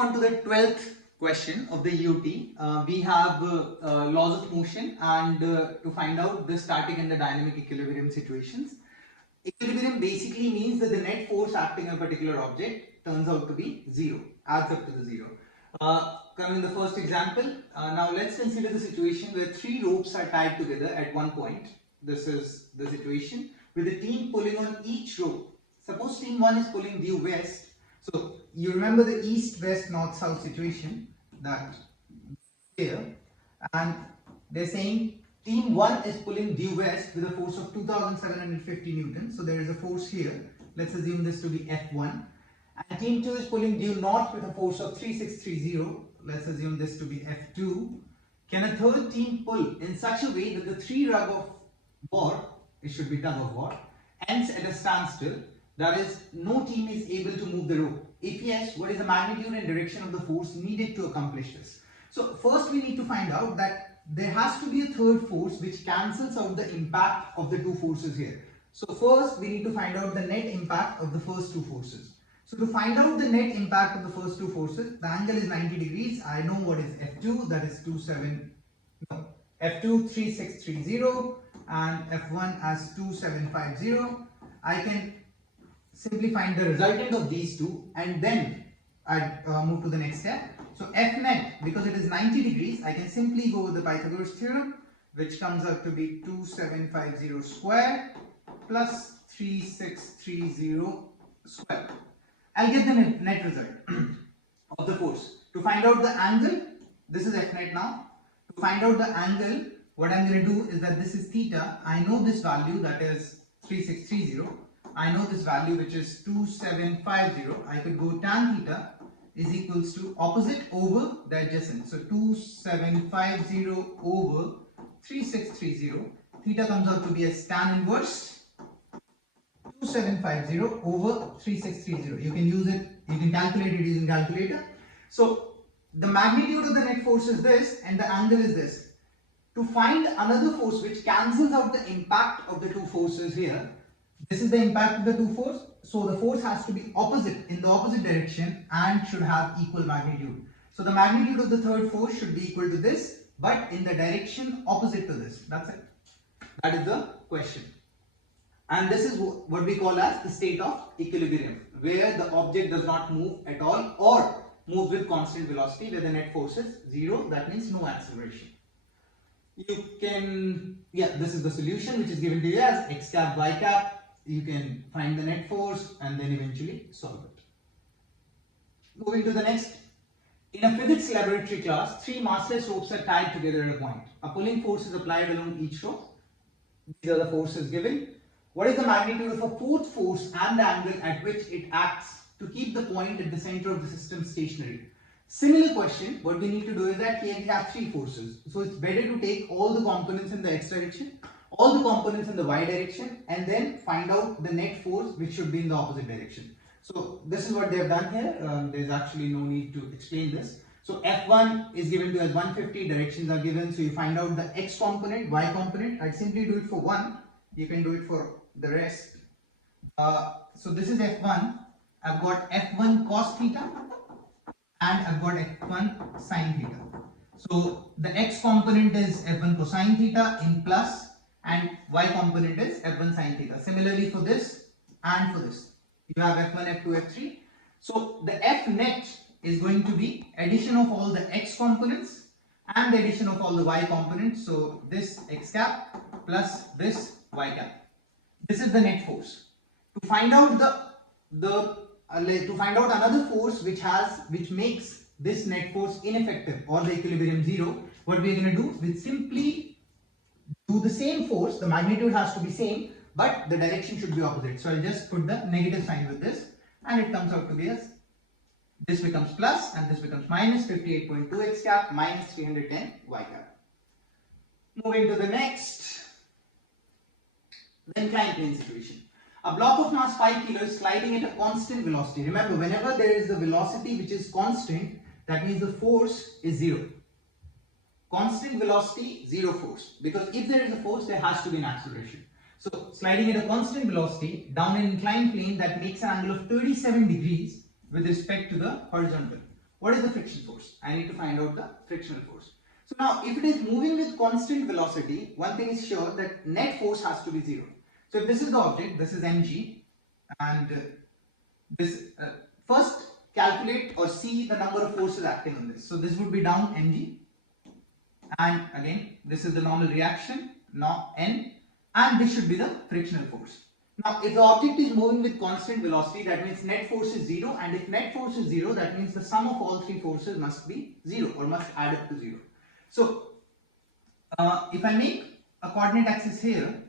on to the 12th question of the EOT. We have laws of motion and to find out the static and the dynamic equilibrium situations. Equilibrium basically means that the net force acting on a particular object turns out to be zero, adds up to the zero. Coming in the first example, now let's consider the situation where three ropes are tied together at one point. This is the situation with the team pulling on each rope. Suppose team 1 is pulling due west. So you remember the east, west, north, south situation that here, and they're saying team 1 is pulling due west with a force of 2750 newtons. So there is a force here. Let's assume this to be F1. And team 2 is pulling due north with a force of 3630. Let's assume this to be F2. Can a third team pull in such a way that the three rug of war, it should be tug of war, ends at a standstill? That is, no team is able to move the rope. If yes, what is the magnitude and direction of the force needed to accomplish this? So first we need to find out that there has to be a third force which cancels out the impact of the two forces here. So first we need to find out the net impact of the first two forces. So to find out the net impact of the first two forces, the angle is 90 degrees. I know what is F2, that is F2 3630 and F1 as 2750. I can simply find the resultant of these two and then I move to the next step. So F net, because it is 90 degrees, I can simply go with the Pythagoras theorem, which comes out to be 2750 square plus 3630 square. I'll get the net result of the force. To find out the angle, this is F net now. To find out the angle, what I'm going to do is that this is theta. I know this value, that is 3630. I know this value, which is 2750. I could go tan theta is equals to opposite over the adjacent. So 2750 over 3630. Theta comes out to be as tan inverse 2750 over 3630. You can use it, you can calculate it using calculator. So the magnitude of the net force is this and the angle is this. To find another force which cancels out the impact of the two forces here, this is the impact of the two forces. So the force has to be opposite, in the opposite direction, and should have equal magnitude. So the magnitude of the third force should be equal to this, but in the direction opposite to this. That's it. That is the question. And this is what we call as the state of equilibrium, where the object does not move at all or moves with constant velocity, where the net force is zero. That means no acceleration. You can, this is the solution which is given to you as x cap, y cap. You can find the net force and then eventually solve it. Moving to the next. In a physics laboratory class, three massless ropes are tied together at a point. A pulling force is applied along each rope. These are the forces given. What is the magnitude of a fourth force and the angle at which it acts to keep the point at the center of the system stationary? Similar question, what we need to do is that here we have three forces. So it's better to take all the components in the x direction, all the components in the y direction, and then find out the net force which should be in the opposite direction. So this is what they have done here. There's actually no need to explain this. So F1 is given to as 150, directions are given. So you find out the x component, y component. I'd simply do it for one. You can do it for the rest. So this is F1. I've got F1 cos theta and I've got F1 sin theta. So the x component is F1 cosine theta in plus and y component is F1 sin theta. Similarly for this and for this. You have F1, F2, F3. So the F net is going to be addition of all the x components and the addition of all the y components. So this x cap plus this y cap. This is the net force. To find out to find out another force which makes this net force ineffective or the equilibrium zero, what we are going to do is simply do the same force. The magnitude has to be same, but the direction should be opposite. So I'll just put the negative sign with this, and it comes out to be as this becomes plus and this becomes minus 58.2 x cap minus 310 y cap. Moving to the next, the inclined plane situation. A block of mass 5 kg is sliding at a constant velocity. Remember, whenever there is a velocity which is constant, that means the force is zero. Constant velocity, zero force. Because if there is a force, there has to be an acceleration. So sliding at a constant velocity down an inclined plane that makes an angle of 37 degrees with respect to the horizontal. What is the friction force? I need to find out the frictional force. So now if it is moving with constant velocity, one thing is sure, that net force has to be 0. So if this is the object, this is mg, and this first calculate or see the number of forces acting on this. So this would be down mg, and again this is the normal reaction, now n, and this should be the frictional force. Now if the object is moving with constant velocity, that means net force is 0, and if net force is 0, that means the sum of all three forces must be 0 or must add up to 0. So if I make a coordinate axis here,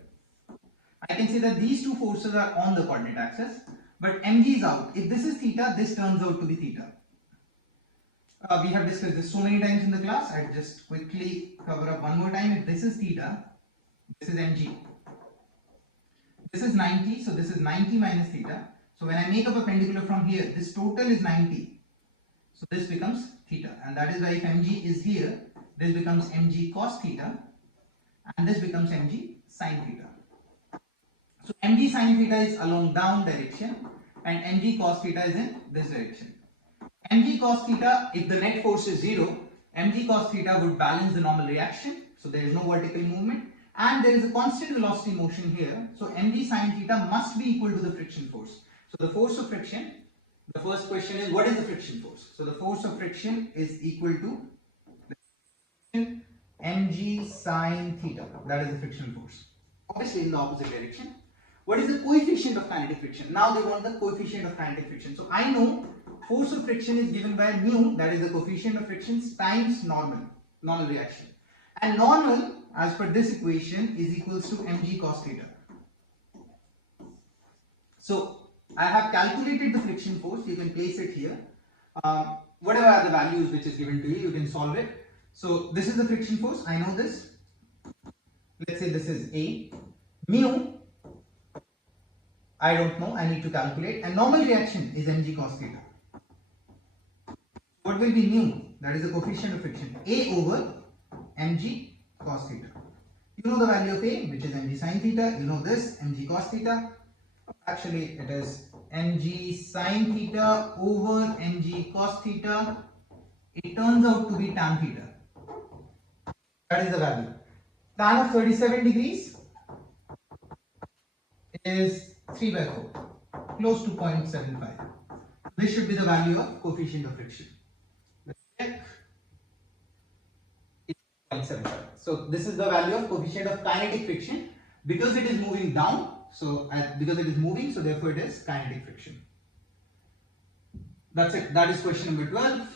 I can say that these two forces are on the coordinate axis, but mg is out. If this is theta, this turns out to be theta. We have discussed this so many times in the class. I'll just quickly cover up one more time. If this is theta, this is mg. This is 90, so this is 90 minus theta. So when I make a perpendicular from here, this total is 90. So this becomes theta, and that is why if mg is here, this becomes mg cos theta, and this becomes mg sin theta. So mg sin theta is along down direction, and mg cos theta is in this direction. Mg cos theta, if the net force is 0, mg cos theta would balance the normal reaction, so there is no vertical movement, and there is a constant velocity motion here, so mg sin theta must be equal to the friction force. So the force of friction, the first question is, what is the friction force? So the force of friction is equal to mg sin theta, that is the frictional force, obviously in the opposite direction. What is the coefficient of kinetic friction? Now they want the coefficient of kinetic friction. So I know force of friction is given by mu, that is the coefficient of friction, times normal reaction. And normal, as per this equation, is equals to mg cos theta. So I have calculated the friction force. You can place it here. Whatever are the values which is given to you, you can solve it. So this is the friction force. I know this. Let's say this is A. Mu, I don't know, I need to calculate, and normal reaction is mg cos theta. What will be mu? That is the coefficient of friction, A over mg cos theta. You know the value of A, which is mg sin theta. You know this, mg cos theta. Actually, it is mg sin theta over mg cos theta. It turns out to be tan theta. That is the value. Tan of 37 degrees is 3 by 4, close to 0.75. This should be the value of coefficient of friction. Let's check. It's 0.75. So this is the value of coefficient of kinetic friction, because it is moving down. So because it is moving, so therefore it is kinetic friction. That's it. That is question number 12.